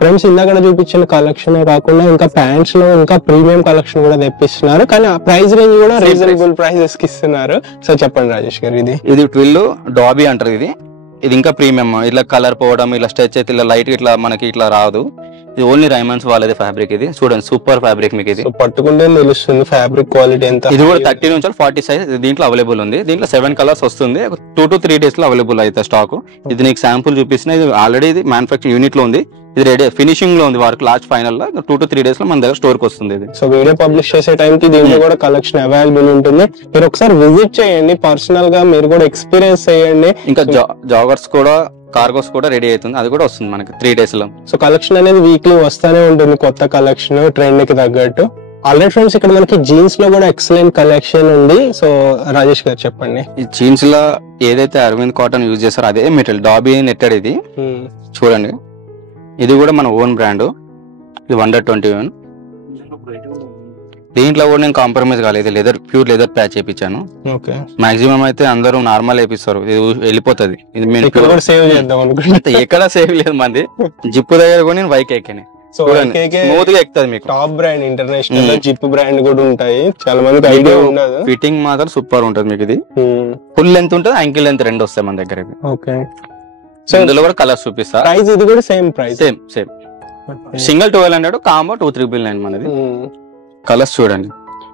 Friends ఇందాక చూపించిన కలెక్షన్ కాకుండా ఇంకా ప్యాంట్స్ లో ఇంకా ప్రీమియం కలెక్షన్ కూడా తెప్పిస్తున్నారు, కానీ ప్రైస్ రేంజ్ కూడా రీజనబుల్ ప్రైజెస్ కి ఇస్తున్నారు. సో చెప్పండి రాజేష్ గారు. ఇది ట్విల్ డాబీ అంటారు. ఇది ఇంకా ప్రీమియం. ఇట్లా కలర్ పోవడం, ఇలా స్ట్రెచ్ అయితే ఇలా లైట్ ఇట్లా మనకి ఇట్లా రాదు. ఇది ఓన్లీ రైమండ్స్ వాళ్ళది ఫ్యాబ్రిక్. ఇది చూడండి, సూపర్ ఫ్యాబ్రిక్ మీకు. ఇది పట్టుకుంటే తెలుస్తుంది ఫ్యాబ్రిక్ క్వాలిటీ ఎంత. ఇది కూడా 30 నుంచి 40 సైజ్ దీంట్లో అవైలబుల్ ఉంది. దీంట్లో 7 కలర్స్ వస్తుంది. 2 to 3 days లో అవైలబుల్ అయితే స్టాక్. ఇది నీకు శాంపుల్ చూపిస్తున్నా. ఇది ఆల్రెడీ ఇది మ్యానుఫాక్చర్ యూనిట్ లో ఉంది. ఇది రెడీ ఫినిషింగ్ లో ఉంది. వర్క్ లాస్ట్ ఫైనల్ లో 2 to 3 days లో మన దగ్గర స్టోర్ కి వస్తుంది. ఇది సో వీడియో పబ్లిష్ చేసే టైం కి దీంట్లో కూడా కలెక్షన్ అవైలబుల్ ఉంటుంది. మీరు ఒకసారి విజిట్ చేయండి, పర్సనల్ గా మీరు కూడా ఎక్స్పీరియన్స్ చేయండి. ఇంకా జాగర్స్ కూడా, కార్గోస్ కూడా రెడీ అవుతుంది. అది కూడా వస్తుంది మనకి 3 days లో. సో కలెక్షన్ అనేది వీక్లీ వస్తానే ఉంటుంది, కొత్త కలెక్షన్ ట్రెండ్ కి తగ్గట్టు. ఆల్రెడీ ఫ్రెండ్స్ ఇక్కడ మనకి జీన్స్ లో కూడా ఎక్సలెంట్ కలెక్షన్ ఉంది. సో రాజేష్ గారు చెప్పండి. ఈ జీన్స్ లో ఏదైతే అరవింద్ కాటన్ యూజ్ చేస్తారో అదే మెటీరియల్ డాబీ నెట్టెడ్. ఇది చూడండి, ఇది కూడా మన ఓన్ బ్రాండ్. ఇది 121. దీంట్లో కూడా నేను కాంప్రమైజ్ కాలేదు. లెదర్, ప్యూర్ లెదర్ ప్యాచ్ చేయించాను. మాక్సిమం అయితే అందరూ నార్మల్ వేపిస్తారు, ఇది వెళ్ళిపోతుంది. ఇది మేము ఎక్కడ సేవ్ లేదు మంది. జిప్పు దగ్గర కూడా నేను వైక్ ఎక్కాను. స్మూత్ గా ఎక్కుతుంది మీకు. Top brand international zip brand కూడా ఉంటాయి, చాలా మందికి ఐడియా ఉండదు. ఫిట్టింగ్ మాత్రం సూపర్ ఉంటుంది మీకు. ఇది ఫుల్ లెంత్ ఉంటుంది, యాంకిల్ లెంత్ రెండు వస్తాయి మన దగ్గర. ఓకే. సో ఇందులో కూడా కలర్స్ చూపిస్తా. ప్రైస్ ఇది కూడా same price? Same. Single 1200, combo 2399 మనది. కలర్స్ చూడండి.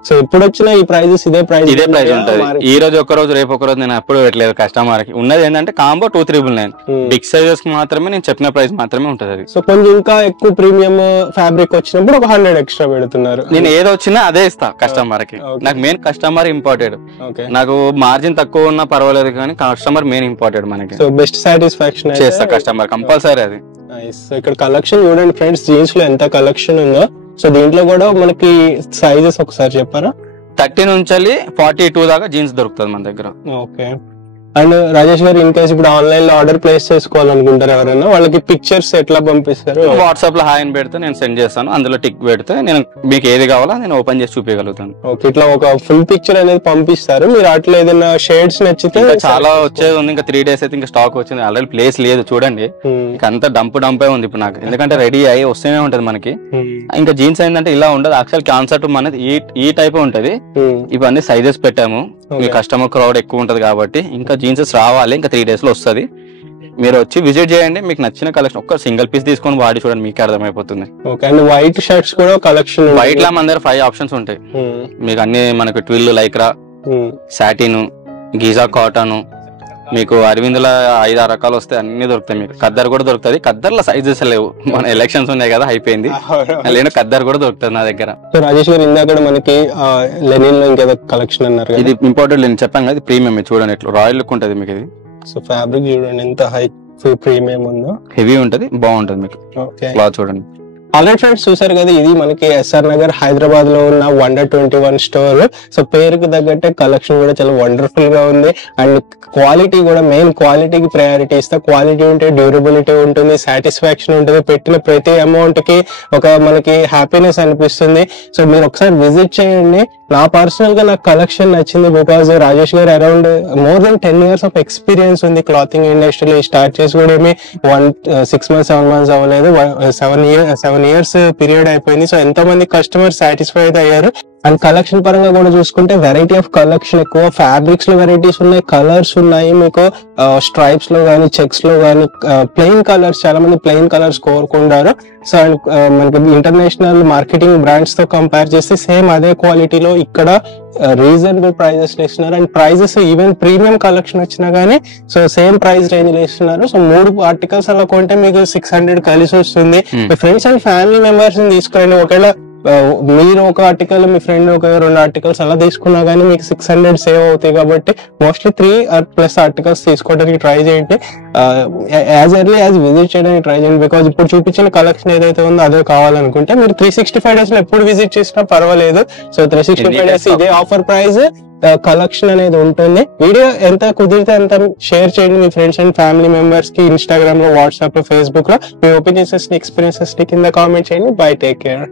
సో ఇప్పుడు వచ్చిన ఈ ప్రైజెస్ ఇదే ప్రైస్ ఉంటుంది. ఈ రోజు ఒక రోజు, రేపు ఒక రోజు నేను ఎప్పుడు పెట్టలేదు కస్టమర్ కి. ఉన్నది ఏంటంటే కాంబో 2399. బిగ్ సైజెస్ కి మాత్రమే నేను చెప్పిన ప్రైస్ మాత్రమే ఉంటుంది. సో కొంచెం ఇంకా ఎక్కువ ప్రీమియం ఫ్యాబ్రిక్ వచ్చినప్పుడు ఒక 100 ఎక్స్ట్రా పెడుతున్నారు. నేను ఏదో వచ్చినా అదే ఇస్తా కస్టమర్ కి. నాకు మెయిన్ కస్టమర్ ఇంపార్టెంట్. నాకు మార్జిన్ తక్కువ ఉన్నా పర్వాలేదు, కానీ కస్టమర్ మెయిన్ ఇంపార్టెంట్ మనకి. సో బెస్ట్ సాటిస్ఫాక్షన్ చేస్తా కస్టమర్ కంపల్సరీ. అది ఇక్కడ కలెక్షన్ చూడండి ఫ్రెండ్స్, జీన్స్ లో ఎంత కలెక్షన్ ఉందో. సో దీంట్లో కూడా మనకి సైజెస్ ఒకసారి చెప్పారా? 30 నుంచి 42 దాకా జీన్స్ దొరుకుతుంది మన దగ్గర. ఓకే. అండ్ రాజేష్ గారు, ఇన్ కేసు ఇప్పుడు ఆన్లైన్ లో ఆర్డర్ ప్లేస్ చేసుకోవాలనుకుంటారు ఎవరైనా, వాళ్ళకి పిక్చర్స్ ఎట్లా పంపిస్తారు? వాట్సాప్ లో హాయ్ అని పెడితే నేను సెండ్ చేస్తాను. అందులో టిక్ పెడితే నేను మీకు ఏది కావాలో నేను ఓపెన్ చేసి చూపించగలుగుతాను. ఓకే. ఇట్లా ఒక ఫుల్ పిక్చర్ అనేది పంపిస్తారు. మీరు అట్లా ఏదైనా షేడ్స్ నచ్చితే చాలా వచ్చేది ఉంది. ఇంకా 3 days అయితే ఇంకా స్టాక్ వచ్చింది. ఆల్రెడీ ప్లేస్ లేదు చూడండి. ఇంకా అంతా డంపే ఉంది ఇప్పుడు నాకు, ఎందుకంటే రెడీ అయ్యి వస్తూనే ఉంటది మనకి. ఇంకా జీన్స్ ఏంటంటే ఇలా ఉండదు. యాక్చువల్ కాన్సెప్ట్ మనది ఈ టైప్ ఉంటది. ఇవన్నీ సైజెస్ పెట్టాము. మీ కస్టమర్ క్రౌడ్ ఎక్కువ ఉంటది కాబట్టి ఇంకా జీన్సెస్ రావాలి. ఇంకా 3 days లో వస్తుంది. మీరు వచ్చి విజిట్ చేయండి. మీకు నచ్చిన కలెక్షన్ ఒక్క సింగిల్ పీస్ తీసుకొని వాడి చూడండి, మీకు అర్థమైపోతుంది. వైట్ షర్ట్స్ కూడా కలెక్షన్. వైట్ లా మన దగ్గర 5 ఆప్షన్స్ ఉంటాయి మీకు. అన్ని మనకు twill, Lycra, satin, Giza cotton, మీకు అరవింద్ లో 5-6 రకాలు వస్తాయి. అన్ని దొరుకుతాయి మీకు. ఖద్దర్ కూడా దొరుకుతుంది. ఖద్దర్ లో సైజెస్ లేవు, మన ఎలక్షన్స్ ఉన్నాయి కదా, అయిపోయింది. లేని ఖద్దర్ కూడా దొరుకుతుంది నా దగ్గర. రాజేష్ గారు ఇందాక మనకి లెనిన్ లో ఇంకేదో కలెక్షన్ అన్నారు. ఇది ఇంపార్టెంట్ నేను చెప్పాను కదా, ప్రీమియం. చూడండి ఇట్లా రాయల్ లుక్ ఉంటుంది మీకు. ఇది సో ఫ్యాబ్రిక్ చూడండి ఎంత హై ప్రీమియం ఉందో. హెవీ ఉంటది, బాగుంటది మీకు. క్లాత్ చూడండి. ఆల్రెడీ ఫ్రెండ్స్ చూసారు కదా, ఇది మనకి ఎస్ఆర్ నగర్ హైదరాబాద్ లో ఉన్న 121 స్టోర్. సో పేరుకి తగ్గట్టే కలెక్షన్ కూడా చాలా వండర్ఫుల్ గా ఉంది. అండ్ క్వాలిటీ కూడా, మెయిన్ క్వాలిటీకి ప్రయారిటీ ఇస్తా. క్వాలిటీ ఉంటే డ్యూరబిలిటీ ఉంటుంది, సాటిస్ఫాక్షన్ ఉంటుంది. పెట్టిన ప్రతి అమౌంట్ కి ఒక మనకి హ్యాపీనెస్ అనిపిస్తుంది. సో మీరు ఒకసారి విజిట్ చేయండి. నా పర్సనల్ గా నాకు కలెక్షన్ నచ్చింది, బికాస్ రాజేష్ గారు around more than 10 years of experience ఉంది క్లాతింగ్ ఇండస్ట్రీలో. స్టార్ట్ చేసి కూడా ఏమి 6 months 7 months అవ్వలేదు, 7 years పీరియడ్ అయిపోయింది. సో ఎంతో మంది కస్టమర్ సాటిస్ఫైడ్ అయ్యారు. అండ్ కలెక్షన్ పరంగా కూడా చూసుకుంటే వెరైటీ ఆఫ్ కలెక్షన్ ఎక్కువ, ఫ్యాబ్రిక్స్ లో వెరైటీస్ ఉన్నాయి, కలర్స్ ఉన్నాయి మీకు, స్ట్రైప్స్ లో కానీ చెక్స్ లో కానీ, ప్లెయిన్ కలర్స్, చాలా మంది ప్లెయిన్ కలర్స్ కోరుకుంటారు. సో అండ్ మనకి ఇంటర్నేషనల్ మార్కెటింగ్ బ్రాండ్స్ తో కంపేర్ చేస్తే సేమ్ అదే క్వాలిటీలో ఇక్కడ రీజనబుల్ ప్రైజెస్ లో ఇస్తున్నారు. And prices even premium collection వచ్చినా గానీ సో సేమ్ ప్రైస్ రేంజ్ లో ఇస్తున్నారు. సో 3 ఆర్టికల్స్ అలా కొంటే మీకు 600 కలిసి వస్తుంది. మీ ఫ్రెండ్స్ అండ్ ఫ్యామిలీ మెంబర్స్ ని తీసుకోండి. ఒకవేళ మీరు ఒక ఆర్టికల్, మీ ఫ్రెండ్ ఒక 2 ఆర్టికల్స్ అలా తీసుకున్నా గానీ మీకు 600 సేవ్ అవుతాయి. కాబట్టి మోస్ట్లీ 3+ ఆర్టికల్స్ తీసుకోవడానికి ట్రై చేయండి. యాజ్ ఎర్లీ యాజ్ విజిట్ చేయడానికి ట్రై చేయండి. బికాజ్ ఇప్పుడు చూపించిన కలెక్షన్ ఏదైతే ఉందో అదే కావాలనుకుంటే మీరు 365 days లో ఎప్పుడు విజిట్ చేసినా పర్వాలేదు. సో 365 days ఇదే ఆఫర్ ప్రైస్ కలెక్షన్ అనేది ఉంటుంది. వీడియో ఎంత కుదిరితే అంత షేర్ చేయండి మీ ఫ్రెండ్స్ అండ్ ఫ్యామిలీ మెంబర్స్ కి, ఇన్స్టాగ్రామ్ లో, వాట్సాప్ లో, ఫేస్బుక్ లో. మీ ఒపీనియన్స్ ని, ఎక్స్పీరియన్సెస్ ని కింద కామెంట్ చేయండి. By, take care.